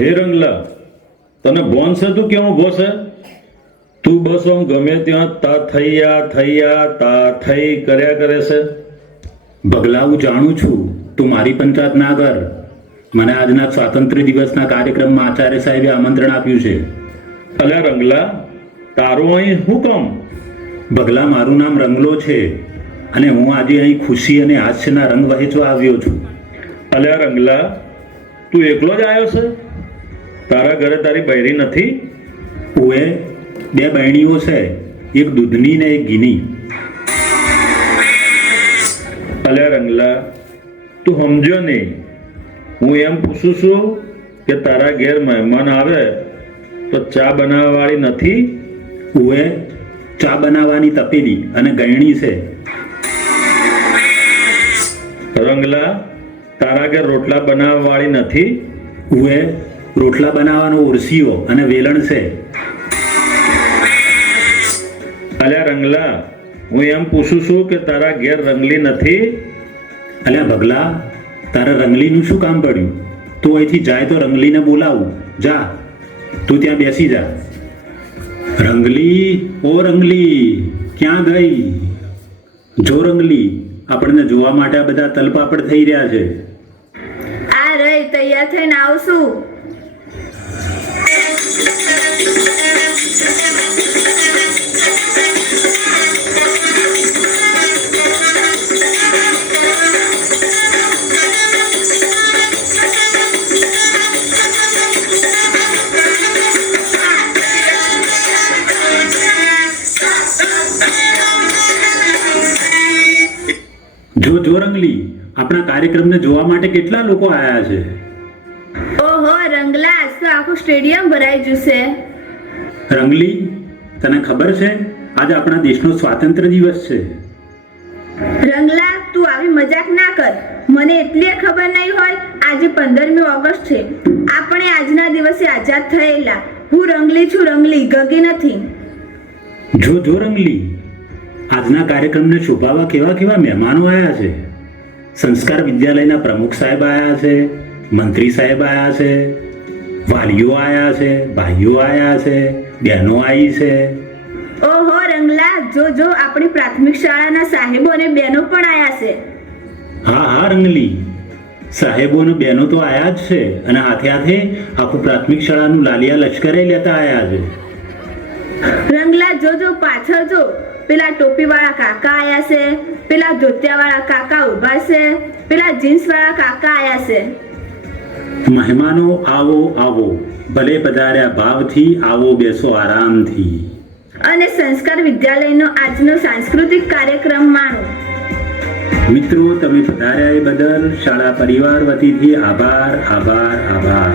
હે રંગલા, તને છે તું કેવો ઊભો તું બસ આમ ગમે ત્યાં તા થૈયા થૈયા, તા થઈ કર્યા કરે છે. ભગલા હું જાણું છું, તું મારી પંચાયત ના કર. મને આજના સ્વાતંત્ર્ય દિવસના કાર્યક્રમમાં આચાર્ય સાહેબે આમંત્રણ આપ્યું છે. અલ્યા રંગલા, તારું અહીં શું કામ? ભગલા મારું નામ રંગલો છે અને હું આજે અહીં ખુશી અને હાસ્યના રંગ વહેંચવા આવ્યો છું. અલ્યા રંગલા, તું એકલો જ આવ્યો છે? તારા ઘરે તારી બૈરી નથી? ઓએ બે બહેણીઓ છે, એક દૂધની ને એક ઘીની. અલે રંગલા, તું સમજો નહીં હું એમ પૂછું છું કે તારા ઘેર મહેમાન આવે તો ચા બનાવવા વાળી નથી? ઓએ ચા બનાવવાની તપેલી અને ગયણી છે. રંગલા, તારા ઘેર રોટલા બનાવવા વાળી નથી? ઓએ રોટલા બનાવવાનો ઉર્સીઓ અને વેલણ છે. અલ્યા રંગલા, હું એમ પૂછું છું કે તારા ઘેર રંગલી નથી? અલ્યા ભગલા, તારા રંગલીનું શું કામ પડ્યું? તું અહીંથી જાય તો રંગલીને બોલાવું. જા, તું ત્યાં બેસી જા. રંગલી, ઓ રંગલી, ક્યાં ગઈ? જો રંગલી, આપણને જોવા માટે આ બધા તલપાપડ થઈ રહ્યા છે. આ રહી, તૈયાર થઈને આવશું. જો જો રંગલી આપણા કાર્યક્રમને જોવા માટે કેટલા લોકો આવ્યા છે? ઓહો રંગલા આજ તો આખું સ્ટેડિયમ ભરાઈ જશે. રંગલી તને ખબર છે? આજે આપણા દેશનો સ્વાતંત્ર્ય દિવસ છે. રંગલા તું આવી મજાક ના કર. મને એટલી ખબર નહીં હોય આજે પંદરમી ઓગસ્ટ છે. આપણે આજના દિવસે આઝાદ થયેલા. હું રંગલી છું રંગલી ગગી નથી. જો જો રંગલી આજના કાર્યક્રમને શોભાવા કેવા કેવા મહેમાનો આવ્યા છે? સંસ્કાર વિદ્યાલયના પ્રમુખ સાહેબ આવ્યા છે મંત્રી સાહેબ આવ્યા છે વાલીઓ આવ્યા છે ભાઈઓ આવ્યા છે બહેનો આવી છે. ઓહો રંગલા જો જો આપણી પ્રાથમિક શાળાના સાહેબો અને બહેનો પણ આવ્યા છે. હા હા રંગલી. સાહેબો અને બહેનો તો આયા જ છે અને હાથે હાથે આખું પ્રાથમિક શાળાનું લાલિયા લશ્કરે લેતા આવ્યા છે. રંગલા જોજો પાછળ જો. પેલા ટોપીવાળા કાકા આયા છે. પેલા ધોતિયાવાળા કાકા ઊભા છે. પેલા જીન્સવાળા કાકા આયા છે. મહેમાનો આવો આવો. ભલે પધાર્યા ભાવથી આવો બેસો આરામથી. અને સંસ્કાર વિદ્યાલયનો આજનો સાંસ્કૃતિક કાર્યક્રમ માણો. મિત્રો તમે પધાર્યા એ બદલ શાળા પરિવાર વતીથી આભાર આભાર આભાર.